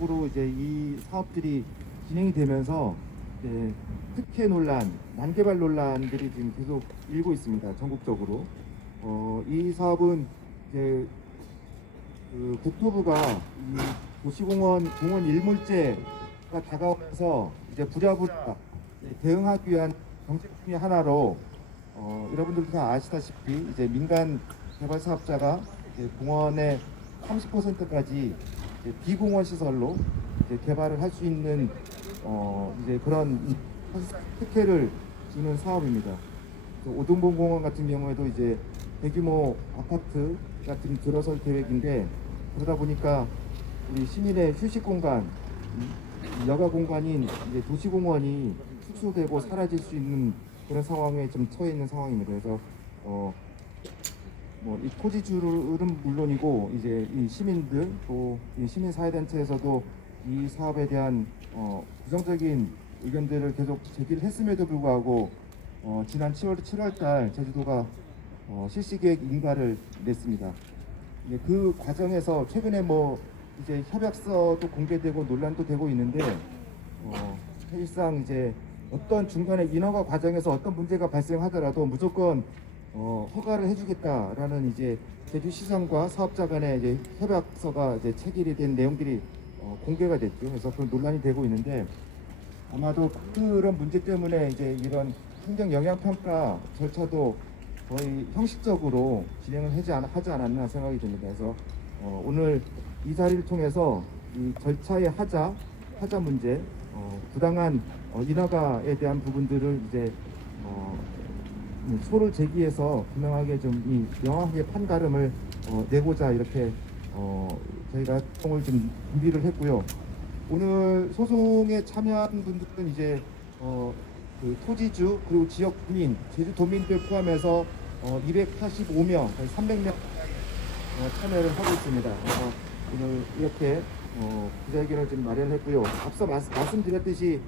으로 이제 이 사업들이 진행이 되면서 이제 특혜 논란, 난개발 논란들이 지금 계속 일고 있습니다. 전국적으로. 이 사업은 이제 그 국토부가 이 도시공원 공원 일몰제가 다가오면서 이제 부랴부랴 대응하기 위한 정책 중의 하나로 여러분들도 다 아시다시피 이제 민간 개발 사업자가 이제 공원의 30%까지 비공원 시설로 이제 개발을 할 수 있는 이제 그런 특혜를 주는 사업입니다. 오등봉 공원 같은 경우에도 이제 대규모 아파트 같은 들어설 계획인데, 그러다 보니까 우리 시민의 휴식 공간, 여가 공간인 이제 도시공원이 축소되고 사라질 수 있는 그런 상황에 좀 처해 있는 상황입니다. 그래서 이 토지주는 물론이고 이제 이 시민들 또 이 시민사회단체에서도 이 사업에 대한 부정적인 의견들을 계속 제기를 했음에도 불구하고 지난 7월달 제주도가 실시계획 인가를 냈습니다. 그 과정에서 최근에 이제 협약서도 공개되고 논란도 되고 있는데 사실상 이제 어떤 중간에 인허가 과정에서 어떤 문제가 발생하더라도 무조건 허가를 해주겠다라는 이제 제주시장과 사업자 간의 이제 협약서가 이제 체결이 된 내용들이 공개가 됐죠. 그래서 그 논란이 되고 있는데, 아마도 그런 문제 때문에 이제 이런 행정 영향 평가 절차도 거의 형식적으로 진행을 하지 않았나 생각이 듭니다. 그래서 오늘 이 자리를 통해서 이 절차의 하자 문제, 부당한 인허가에 대한 부분들을 이제 소를 제기해서 분명하게 좀 명확하게 판가름을 내고자 이렇게 저희가 소송을 좀 준비를 했고요. 오늘 소송에 참여한 분들은 이제 그 토지주 그리고 지역 주민, 제주도민들 포함해서 285명, 300명 참여를 하고 있습니다. 그래서 오늘 이렇게 기자회견을 좀 마련했고요. 앞서 말씀드렸듯이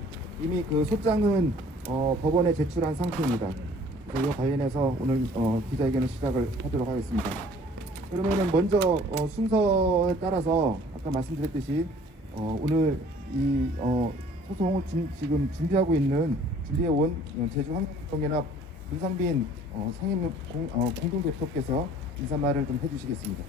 이미 그 소장은 법원에 제출한 상태입니다. 그래서 이와 관련해서 오늘 기자회견을 시작을 하도록 하겠습니다. 그러면은 먼저 순서에 따라서 아까 말씀드렸듯이 오늘 이 소송을 지금 준비해온 제주환경연합 문상빈 상임 공동대표께서 인사말을 좀 해주시겠습니다.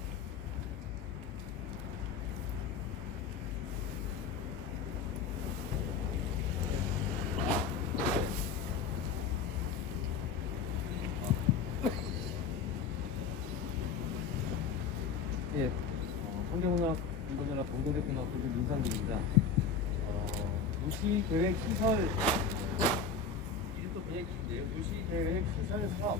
예, 환경문화 공동연합 공동대표 민상빈입니다. 도시계획시설, 이름도 그냥 긴데요. 도시계획시설 사업,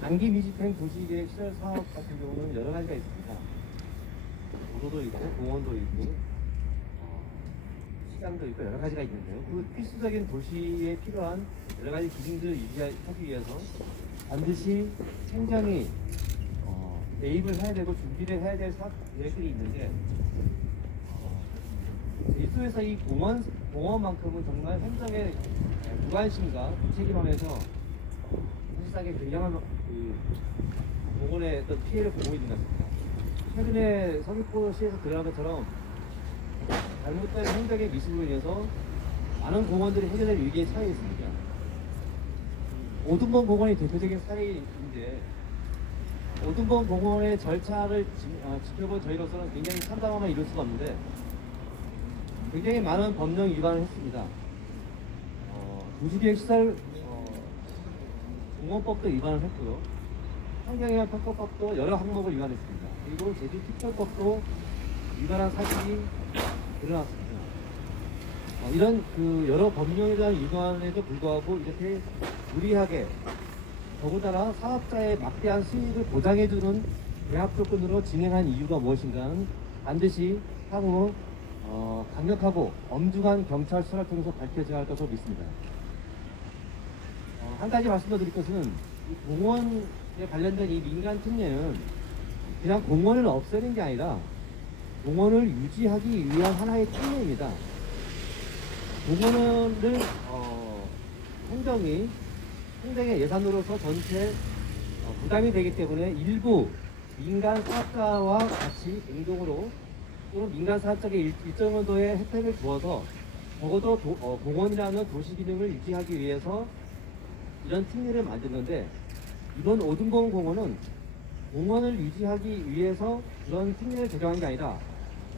장기 미집행 도시계획시설 사업 같은 경우는 여러 가지가 있습니다. 도로도 있고, 공원도 있고, 시장도 있고, 여러 가지가 있는데요. 그 필수적인 도시에 필요한 여러 가지 기능들을 유지하기 위해서 반드시 행정이 매입을 해야 되고 준비를 해야 될 사업 계획들이 있는데, 제주도에서 이 공원만큼은 정말 행정의 무관심과 무책임함에서 사실상의 굉장한 공원의 어떤 피해를 보고 있는 것 같습니다. 최근에 서귀포시에서 드러난 것처럼 잘못된 행정의 미숙으로 인해서 많은 공원들이 해결될 위기에 처해 있습니다. 오등봉 공원이 대표적인 사례인데, 오등봉 공원의 절차를 지켜본 저희로서는 굉장히 참담함을 이룰 수가 없는데, 굉장히 많은 법령 위반을 했습니다. 도시계획시설 공원법도 위반을 했고요. 환경영향 평가법도 여러 항목을 위반했습니다. 그리고 제주특별법도 위반한 사실이 드러났습니다. 이런 여러 법령에 대한 위반에도 불구하고 이렇게 무리하게, 더군다나 사업자의 막대한 수익을 보장해주는 계약 조건으로 진행한 이유가 무엇인가는 반드시 향후 강력하고 엄중한 경찰 수사를 통해서 밝혀져야 할 것으로 믿습니다. 한 가지 말씀을 드릴 것은, 이 공원에 관련된 이 민간 특례는 그냥 공원을 없애는 게 아니라 공원을 유지하기 위한 하나의 특례입니다. 공원을 행정의 예산으로서 전체 부담이 되기 때문에 일부 민간 사업자와 같이 공동으로 또는 민간 사업자에게 일정 정도의 혜택을 주어서 적어도 공원이라는 도시 기능을 유지하기 위해서 이런 특례를 만드는데, 이번 오등봉 공원은 공원을 유지하기 위해서 그런 특례를 적용한 게 아니라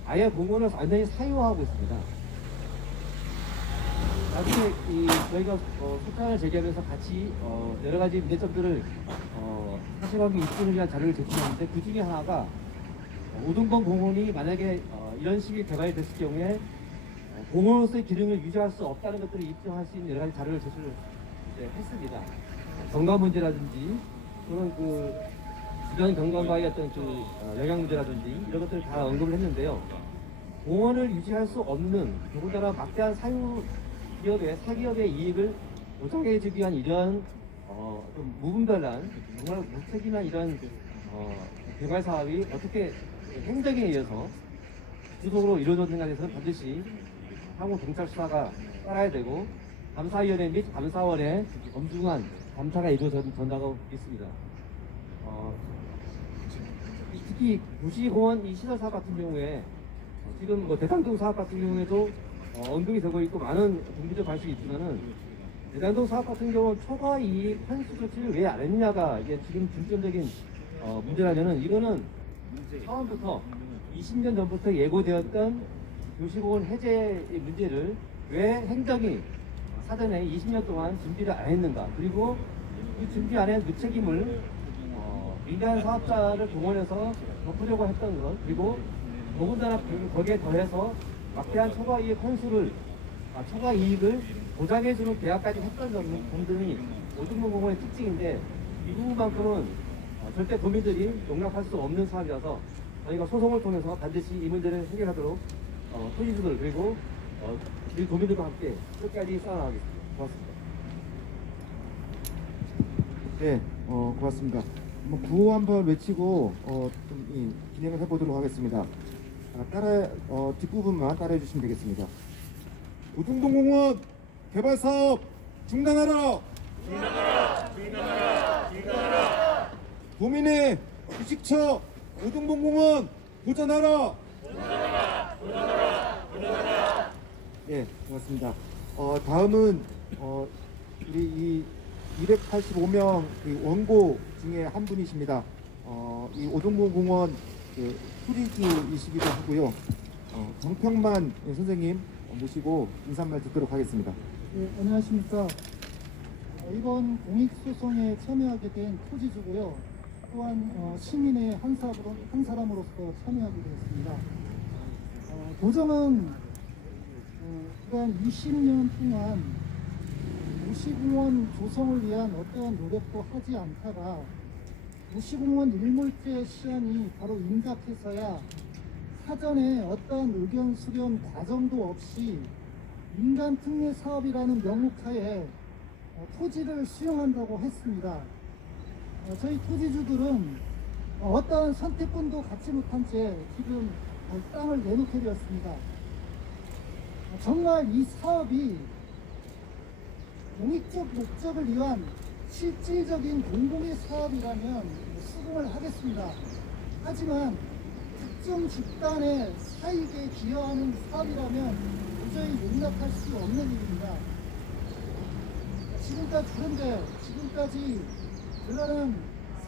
아예 공원을 완전히 사유화하고 있습니다. 나중에 저희가 소장을 제기하면서 같이 여러 가지 문제점들을 사실관계 입증을 위한 자료를 제출했는데, 그 중에 하나가 오등봉 공원이 만약에 이런 식의 개발이 됐을 경우에 공원으로서의 기능을 유지할 수 없다는 것들을 입증할 수 있는 여러 가지 자료를 제출을 했습니다. 경관 문제라든지 또는 그 주변 경관과의 어떤 그 영향 문제라든지 이런 것들을 다 언급을 했는데요. 공원을 유지할 수 없는, 더군다나 막대한 사기업의 이익을 보장해주기 위한 이런 좀 무분별한, 정말 무책임한 이런 개발 사업이 어떻게 행정에 의해서 주도적으로 이루어졌는가에 대해서는 반드시 향후 경찰 수사가 따라야 되고, 감사위원회 및 감사원의 엄중한 감사가 이루어진다고 믿습니다. 특히 도시공원 이 시설 사업 같은 경우에 지금 뭐 대장동 사업 같은 경우에도 언급이 되고 있고 많은 국민적 관심이 있지만은, 대장동 사업 같은 경우는 초과 이익 환수 조치를 왜 안 했느냐가 이게 지금 중점적인 문제라면은, 이거는 처음부터 20년 전부터 예고되었던 도시공원 해제의 문제를 왜 행정이 사전에 20년 동안 준비를 안 했는가, 그리고 그 준비 안 한 무책임을 민간 사업자를 동원해서 덮으려고 했던 것, 그리고 더군다나 거기에 더해서 막대한 초과 이익을 보장해주는 계약까지 했던 점 등이 오등봉 공원의 특징인데, 이 부분만큼은 절대 도민들이 용납할 수 없는 사업이라서 저희가 소송을 통해서 반드시 이 문제를 해결하도록 토지주들 그리고 우리 도민들과 함께 끝까지 싸워나가겠습니다. 고맙습니다. 네, 고맙습니다. 구호 한번 외치고 좀 진행을 해보도록 하겠습니다. 뒷부분만 따라해 주시면 되겠습니다. 오등봉공원 개발 사업 중단하라! 중단하라! 도민의 휴식처 오등봉공원 보전하라! 네, 고맙습니다. 다음은 우리 이 285명 원고 중에 한 분이십니다. 이 오등봉공원 토지주이시기도 하고요. 정평만 선생님 모시고 인사말 듣도록 하겠습니다. 네, 안녕하십니까. 이번 공익소송에 참여하게 된 토지주고요. 또한 시민의 한 사람으로서 참여하게 되었습니다. 도정은 그간 20년 동안 도시공원 조성을 위한 어떠한 노력도 하지 않다가 도시공원 일몰제 시안이 바로 임박해서야 사전에 어떠한 의견 수렴 과정도 없이 민간 특례 사업이라는 명목하에 토지를 수용한다고 했습니다. 저희 토지주들은 어떠한 선택권도 갖지 못한 채 지금 땅을 내놓게 되었습니다. 정말 이 사업이 공익적 목적을 위한 실질적인 공공의 사업이라면 수긍을 하겠습니다. 하지만 특정 집단의 사익에 기여하는 사업이라면 도저히 용납할 수 없는 일입니다. 지금까지 드러난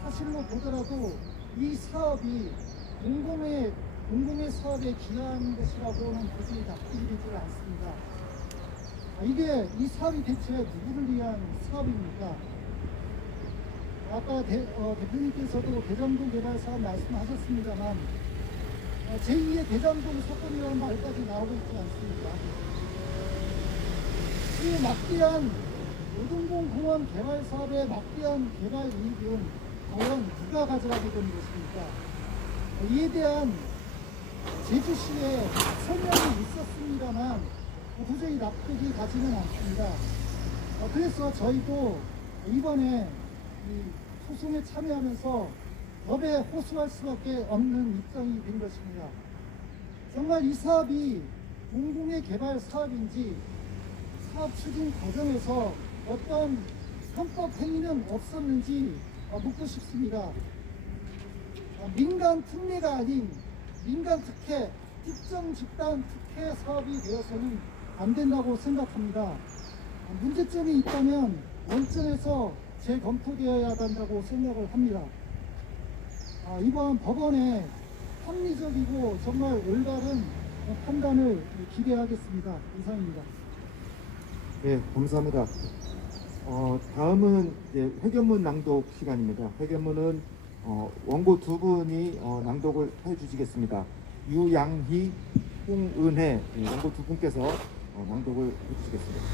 사실로 보더라도 이 사업이 공공의 사업에 기여하는 것이라고는 도저히 납득이 되지 않습니다. 이 사업이 대체 누구를 위한 사업입니까? 아까 대표님께서도 대장동 개발 사업 말씀하셨습니다만 제2의 대장동 사건이라는 말까지 나오고 있지 않습니까? 이 막대한 오등봉 공원 개발 사업의 막대한 개발 이익은 과연 누가 가져가게 되는 것입니까? 이에 대한 제주시의 설명이 있었습니다만 도저히 납득이 가지는 않습니다. 그래서 저희도 이번에 이 소송에 참여하면서 법에 호소할 수밖에 없는 입장이 된 것입니다. 정말 이 사업이 공공의 개발 사업인지 사업 추진 과정에서 어떤 편법 행위는 없었는지 묻고 싶습니다. 민간 특례가 아닌 민간 특혜, 특정 집단 특혜 사업이 되어서는 안 된다고 생각합니다. 문제점이 있다면 원점에서 재검토되어야 한다고 생각을 합니다. 이번 법원의 합리적이고 정말 올바른 판단을 기대하겠습니다. 이상입니다. 네, 감사합니다. 다음은 이제 회견문 낭독 시간입니다. 회견문은 원고 두 분이 낭독을 해주시겠습니다. 유양희, 홍은혜 원고 두 분께서 낭독을 해주시겠습니다.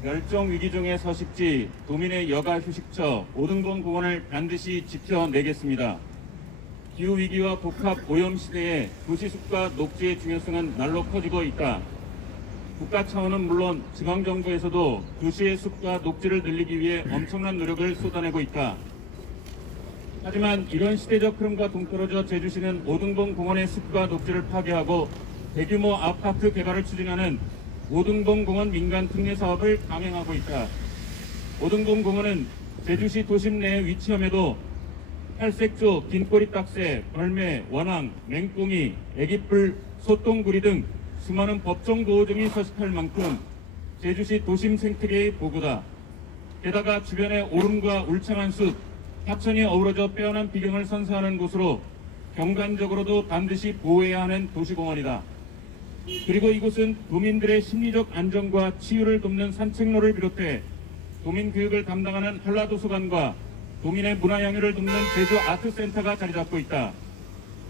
멸종 위기 중의 서식지, 도민의 여가 휴식처, 오등분 공원을 반드시 지켜내겠습니다. 기후 위기와 복합 오염 시대에 도시숲과 녹지의 중요성은 날로 커지고 있다. 국가 차원은 물론 지방 정부에서도 도시의 숲과 녹지를 늘리기 위해 엄청난 노력을 쏟아내고 있다. 하지만 이런 시대적 흐름과 동떨어져 제주시는 오등분 공원의 숲과 녹지를 파괴하고 대규모 아파트 개발을 추진하는 오등분 공원 민간 특례 사업을 강행하고 있다. 오등분 공원은 제주시 도심 내에 위치함에도 팔색조, 긴꼬리 딱새, 벌매, 원앙, 맹꽁이, 애기뿔, 소똥구리 등 수많은 법정 보호종이 서식할 만큼 제주시 도심 생태계의 보고다. 게다가 주변에 오름과 울창한 숲, 하천이 어우러져 빼어난 비경을 선사하는 곳으로 경관적으로도 반드시 보호해야 하는 도시공원이다. 그리고 이곳은 도민들의 심리적 안정과 치유를 돕는 산책로를 비롯해 도민 교육을 담당하는 한라도서관과 도민의 문화 향유를 돕는 제주 아트센터가 자리잡고 있다.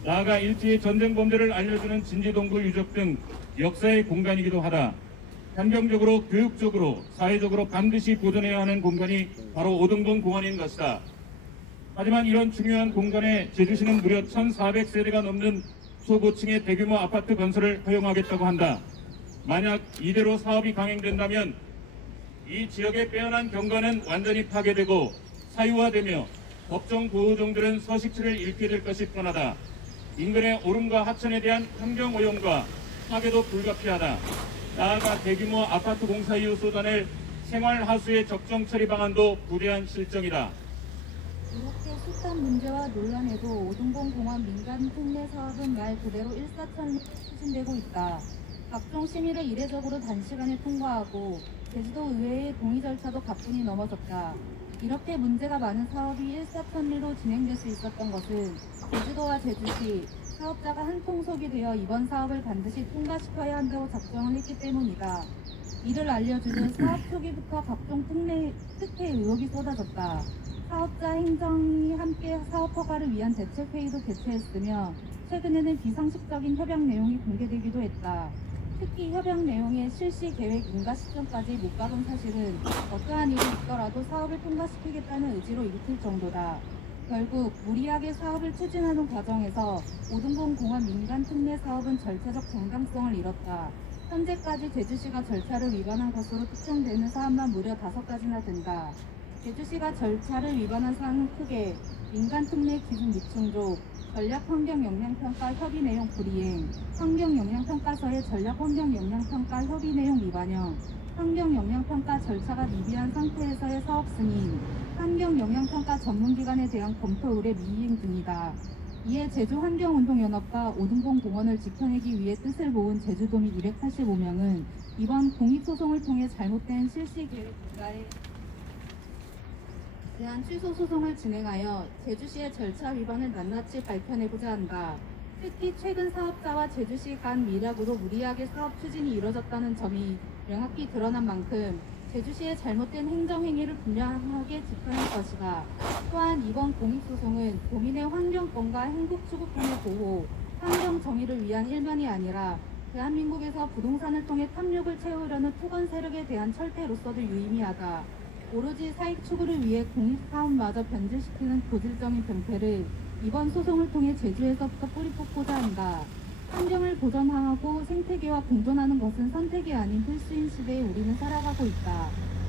나아가 일제의 전쟁 범죄를 알려주는 진지동굴 유적 등 역사의 공간이기도 하다. 환경적으로, 교육적으로, 사회적으로 반드시 보존해야 하는 공간이 바로 오등분 공원인 것이다. 하지만 이런 중요한 공간에 제주시는 무려 1,400세대가 넘는 소고층의 대규모 아파트 건설을 허용하겠다고 한다. 만약 이대로 사업이 강행된다면 이 지역의 빼어난 경관은 완전히 파괴되고 사유화되며 법정 보호종들은 서식지를 잃게 될 것이 뻔하다. 인근의 오름과 하천에 대한 환경오염과 파괴도 불가피하다. 나아가 대규모 아파트 공사 이후 쏟아낼 생활하수의 적정 처리 방안도 부대한 실정이다. 이렇게 숱한 문제와 논란에도 오등분 공원 민간 특례 사업은 말 그대로 일사천리로 추진되고 있다. 각종 심의를 이례적으로 단시간에 통과하고 제주도 의회의 동의 절차도 가뿐히 넘어섰다. 이렇게 문제가 많은 사업이 일사천리로 진행될 수 있었던 것은 제주도와 제주시, 사업자가 한 통속이 되어 이번 사업을 반드시 통과시켜야 한다고 작정을 했기 때문이다. 이를 알려주는 사업 초기부터 각종 특혜 의혹이 쏟아졌다. 사업자 행정이 함께 사업 허가를 위한 대책회의도 개최했으며 최근에는 비상식적인 협약 내용이 공개되기도 했다. 특히 협약 내용의 실시 계획 인가 시점까지 못 가본 사실은 어떠한 일이 있더라도 사업을 통과시키겠다는 의지로 일틀 정도다. 결국 무리하게 사업을 추진하는 과정에서 오등분 공원 민간 특례 사업은 절차적 정당성을 잃었다. 현재까지 제주시가 절차를 위반한 것으로 특정되는 사안만 무려 5가지나 된다. 제주시가 절차를 위반한 사항은 크게 민간특례 기준 미충족, 전략환경영향평가 협의 내용 불이행, 환경영향평가서의 전략환경영향평가 협의 내용 위반형, 환경영향평가 절차가 미비한 상태에서의 사업 승인, 환경영향평가 전문기관에 대한 검토 의뢰 미이행 등이다. 이에 제주환경운동연합과 오등분 공원을 지켜내기 위해 뜻을 모은 제주도민 285명은 이번 공익소송을 통해 잘못된 실시계획 인가에 대한 취소 소송을 진행하여 제주시의 절차 위반을 낱낱이 밝혀내고자 한다. 특히 최근 사업자와 제주시 간 밀약으로 무리하게 사업 추진이 이뤄졌다는 점이 명확히 드러난 만큼 제주시의 잘못된 행정행위를 분명하게 짚어낼 것이다. 또한 이번 공익소송은 도민의 환경권과 행복추구권의 보호, 환경 정의를 위한 일면이 아니라 대한민국에서 부동산을 통해 탐욕을 채우려는 토건 세력에 대한 철폐로서도 유의미하다. 오로지 사익 추구를 위해 공익사업마저 변질시키는 고질적인 병폐를 이번 소송을 통해 제주에서부터 뿌리 뽑고자 한다. 환경을 보존하고 생태계와 공존하는 것은 선택이 아닌 필수인 시대에 우리는 살아가고 있다.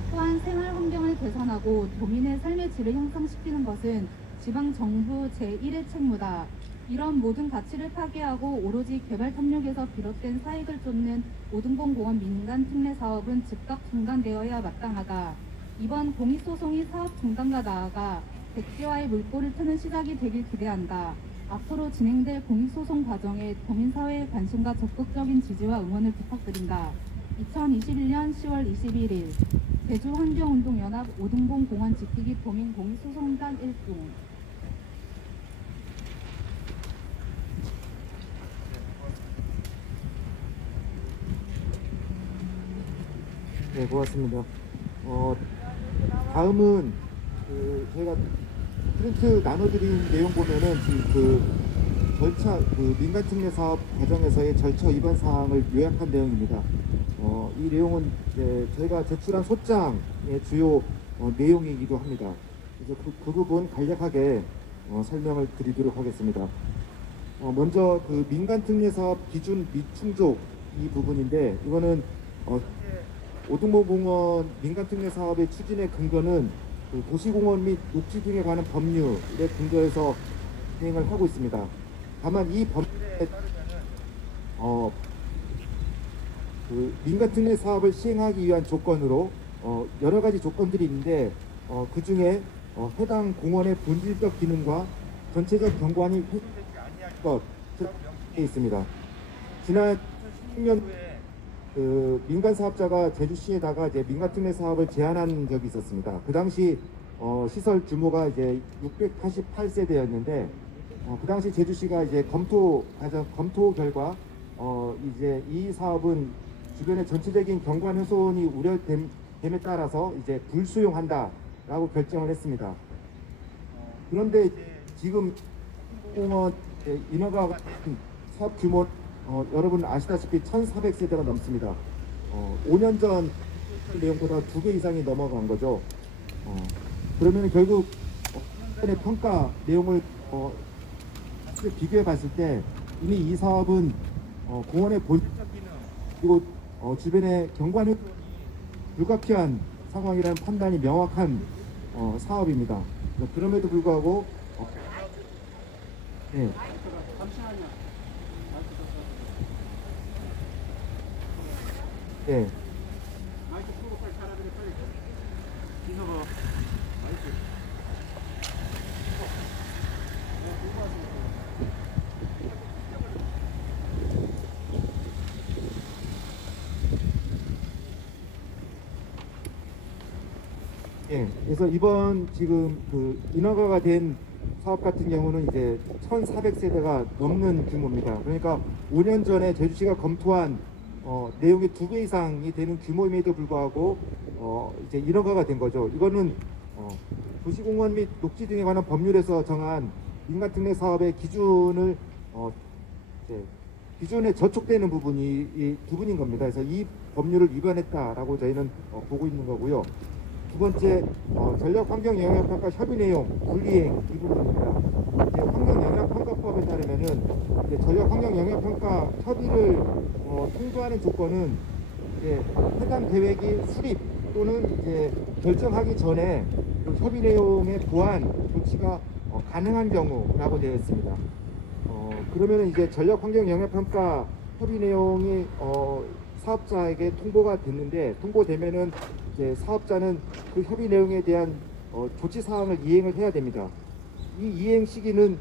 또한 생활 환경을 개선하고 도민의 삶의 질을 향상시키는 것은 지방정부 제1의 책무다. 이런 모든 가치를 파괴하고 오로지 개발 탐욕에서 비롯된 사익을 쫓는 오등분 공원 민간 특례 사업은 즉각 중단되어야 마땅하다. 이번 공익소송이 사업 중단과 나아가 백지화의 물꼬를 트는 시작이 되길 기대한다. 앞으로 진행될 공익소송 과정에 도민사회의 관심과 적극적인 지지와 응원을 부탁드린다. 2021년 10월 21일 제주환경운동연합 오등봉 공원 지키기 도민 공익소송단 1중. 네, 고맙습니다. 다음은 저희가 프린트 나눠드린 내용 보면은 절차, 민간 특례 사업 과정에서의 절차 위반 사항을 요약한 내용입니다. 이 내용은 이제 저희가 제출한 소장의 주요 내용이기도 합니다. 그래서 그 부분 간략하게 설명을 드리도록 하겠습니다. 먼저 민간 특례 사업 기준 미충족 이 부분인데, 이거는 오등봉 공원 민간 특례 사업의 추진의 근거는 도시공원 및 녹지 등에 관한 법률에 근거해서 진행을 하고 있습니다. 다만 이 법률에 따르면은 민간 특례 사업을 시행하기 위한 조건으로 여러 가지 조건들이 있는데, 그 중에 해당 공원의 본질적 기능과 전체적 경관이 훼손되지 아니할 것이라고 명시되어 있습니다. 지난 16년도에 민간 사업자가 제주시에다가 이제 민간 특례 사업을 제안한 적이 있었습니다. 그 당시 시설 규모가 이제 688세대였는데, 그 당시 제주시가 이제 검토 결과 이제 이 사업은 주변의 전체적인 경관 훼손이 우려됨에 따라서 이제 불수용한다라고 결정을 했습니다. 그런데 이제 지금 공원 인허가가 된 사업 규모 여러분 아시다시피 1,400세대가 넘습니다. 5년 전 내용보다 2배 이상이 넘어간 거죠. 그러면 결국 5년 전의 평가 내용을 비교해 봤을 때 이미 이 사업은 공원의 본질적 기능 그리고 주변의 경관 훼손이 불가피한 상황이라는 판단이 명확한 사업입니다. 그럼에도 불구하고 네. 네. 예, 그래서 이번 지금 인허가가 된 사업 같은 경우는 이제 1,400세대가 넘는 규모입니다. 그러니까 5년 전에 제주시가 검토한 내용의 2배 이상이 되는 규모임에도 불구하고 이제 인허가가 된 거죠. 이거는 도시공원 및 녹지 등에 관한 법률에서 정한 민간 특례 사업의 기준을 기준에 저촉되는 부분이 이 부분인 겁니다. 그래서 이 법률을 위반했다라고 저희는 보고 있는 거고요. 두 번째, 전력환경영향평가 협의 내용 분리행 이 부분입니다. 이제 환경영향평가법에 따르면은 이제 전력환경영향평가 협의를 통보하는 조건은 이제 해당 계획이 수립 또는 이제 결정하기 전에 그 협의 내용의 보완 조치가 가능한 경우라고 되어 있습니다. 그러면은 이제 전력환경영향평가 협의 내용이 사업자에게 통보가 됐는데, 통보되면은 이제 사업자는 그 협의 내용에 대한 조치 사항을 이행을 해야 됩니다. 이 이행 시기는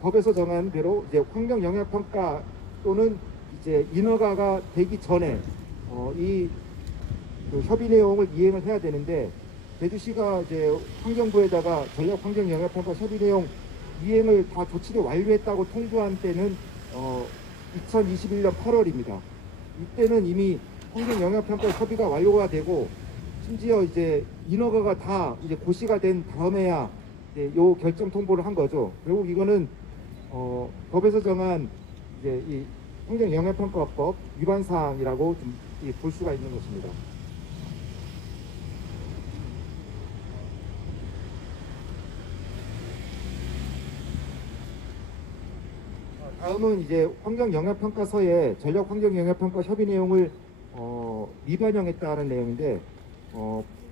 법에서 정한 대로 이제 환경 영향 평가 또는 이제 인허가가 되기 전에 그 협의 내용을 이행을 해야 되는데, 제주시가 이제 환경부에다가 전력 환경 영향 평가 협의 내용 이행을 다 조치를 완료했다고 통보한 때는 2021년 8월입니다. 이때는 이미 환경 영향 평가 협의가 완료가 되고, 심지어 이제 인허가가 다 이제 고시가 된 다음에야 이제 요 결정 통보를 한 거죠. 결국 이거는 법에서 정한 이제 이 환경 영향 평가법 위반 사항이라고 좀 볼 수가 있는 것입니다. 다음은 이제 환경영향평가서에 전력환경영향평가 협의 내용을 미반영했다는 내용인데,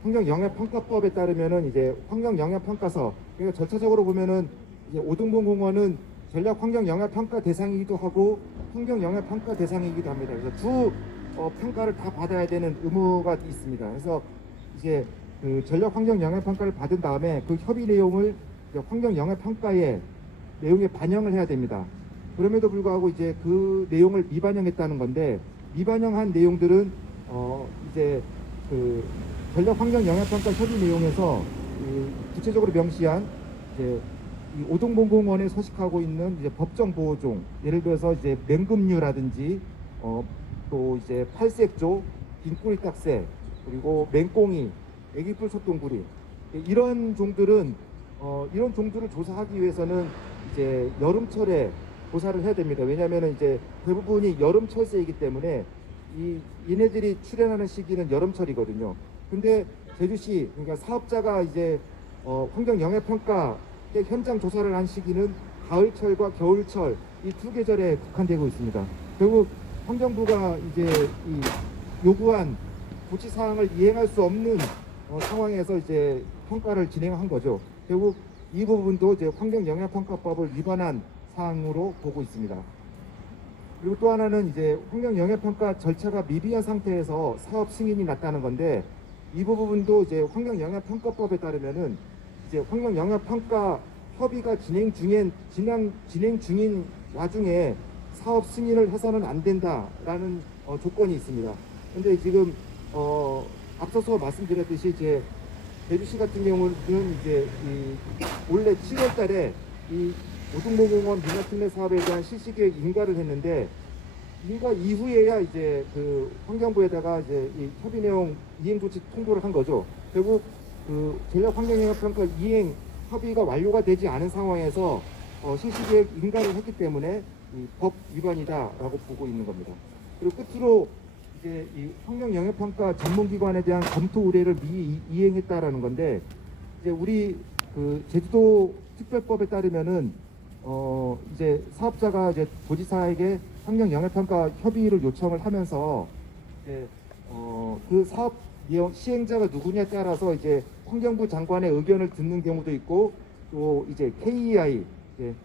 환경영향평가법에 따르면은 이제 환경영향평가서, 그러니까 절차적으로 보면은 이제 오등봉 공원은 전력환경영향평가 대상이기도 하고 환경영향평가 대상이기도 합니다. 그래서 두 평가를 다 받아야 되는 의무가 있습니다. 그래서 이제 그 전력환경영향평가를 받은 다음에 그 협의 내용을 이제 환경영향평가에 내용에 반영을 해야 됩니다. 그럼에도 불구하고 이제 그 내용을 미반영했다는 건데, 미반영한 내용들은 이제 그 전략 환경 영향평가 협의 내용에서 구체적으로 명시한 이제 이 오동봉공원에 서식하고 있는 이제 법정 보호종, 예를 들어서 이제 맹금류라든지 또 이제 팔색조, 긴꼬리 딱새, 그리고 맹꽁이, 애기풀 소똥구리, 이런 종들은 이런 종들을 조사하기 위해서는 이제 여름철에 조사를 해야 됩니다. 왜냐하면 이제 대부분이 여름철새이기 때문에 얘네들이 출현하는 시기는 여름철이거든요. 근데 제주시, 그러니까 사업자가 이제 환경 영향 평가 현장 조사를 한 시기는 가을철과 겨울철 이 두 계절에 국한되고 있습니다. 결국 환경부가 이제 이 요구한 조치 사항을 이행할 수 없는 상황에서 이제 평가를 진행한 거죠. 결국 이 부분도 이제 환경영향평가법을 위반한 사항으로 보고 있습니다. 그리고 또 하나는 이제 환경영향평가 절차가 미비한 상태에서 사업 승인이 났다는 건데, 이 부분도 이제 환경영향평가법에 따르면은 이제 환경영향평가 협의가 진행 중인 와중에 사업 승인을 해서는 안 된다라는 조건이 있습니다. 근데 지금 앞서서 말씀드렸듯이 이제 제주시 같은 경우는 이제 올해 7월달에 이 오동봉공원 민가특례 사업에 대한 실시계획 인가를 했는데, 인가 이후에야 이제 그 환경부에다가 이제 이 협의 내용 이행 조치 통보를 한 거죠. 결국 그 전략 환경영향평가 이행 협의가 완료가 되지 않은 상황에서 실시계획 인가를 했기 때문에 이 법 위반이다라고 보고 있는 겁니다. 그리고 끝으로 이제 이 환경영향평가 전문기관에 대한 검토 의뢰를 미리 이행했다라는 건데, 이제 우리 그 제주도 특별법에 따르면은 이제 사업자가 이제 도지사에게 환경영향평가 협의를 요청을 하면서 이제 그 사업 내용 시행자가 누구냐에 따라서 이제 환경부 장관의 의견을 듣는 경우도 있고, 또 이제 KEI,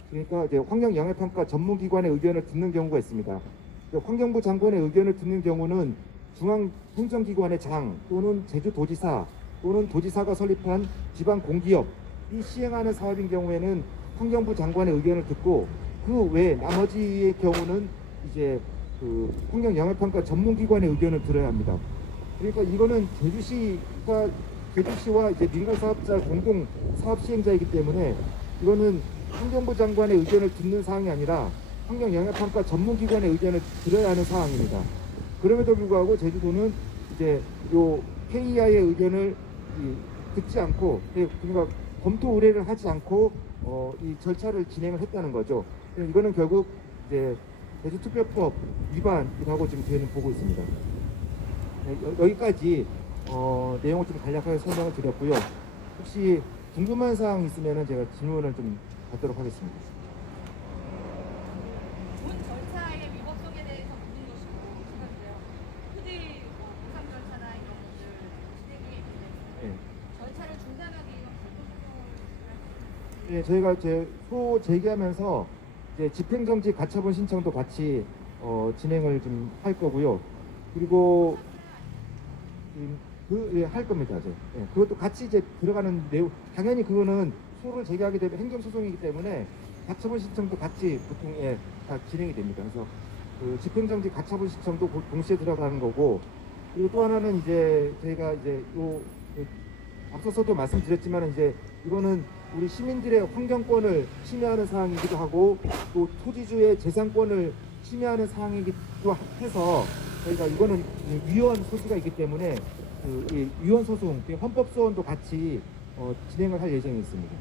그러니까 이제 환경영향평가 전문기관의 의견을 듣는 경우가 있습니다. 환경부 장관의 의견을 듣는 경우는 중앙행정기관의 장 또는 제주도지사 또는 도지사가 설립한 지방공기업이 시행하는 사업인 경우에는 환경부 장관의 의견을 듣고, 그 외 나머지의 경우는 이제 그 환경영향평가 전문기관의 의견을 들어야 합니다. 그러니까 이거는 제주시와 이제 민간사업자 공동 사업 시행자이기 때문에 이거는 환경부 장관의 의견을 듣는 사항이 아니라 환경영향평가 전문기관의 의견을 들어야 하는 사항입니다. 그럼에도 불구하고 제주도는 이제 요 KEI의 의견을 듣지 않고, 그러니까 검토 의뢰를 하지 않고 이 절차를 진행을 했다는 거죠. 이거는 결국 이제 제주특별법 위반이라고 지금 저희는 보고 있습니다. 여기까지 내용을 좀 간략하게 설명을 드렸고요. 혹시 궁금한 사항 있으면 제가 질문을 좀 받도록 하겠습니다. 본 절차의 위법성에 대해서 묻는 것이고 생각돼요. 토지 보상 절차나 이런 것들 진행 중에 있기 때문에 네. 절차를 중단하기 위한 예, 저희가 이제 소 제기하면서 이제 집행정지 가처분 신청도 같이 진행을 좀 할 거고요. 그리고 할 겁니다. 이제. 예, 그것도 같이 이제 들어가는 내용. 당연히 그거는 소를 제기하게 되면 행정소송이기 때문에 가처분 신청도 같이 보통 다 진행이 됩니다. 그래서 그 집행정지 가처분 신청도 동시에 들어가는 거고, 그리고 또 하나는 이제 저희가 이제 앞서서도 말씀드렸지만 이제 이거는 우리 시민들의 환경권을 침해하는 사항이기도 하고, 또 토지주의 재산권을 침해하는 사항이기도 해서 저희가 이거는 위헌 소지가 있기 때문에 이 위헌 소송, 헌법소원도 같이 진행을 할 예정이 있습니다.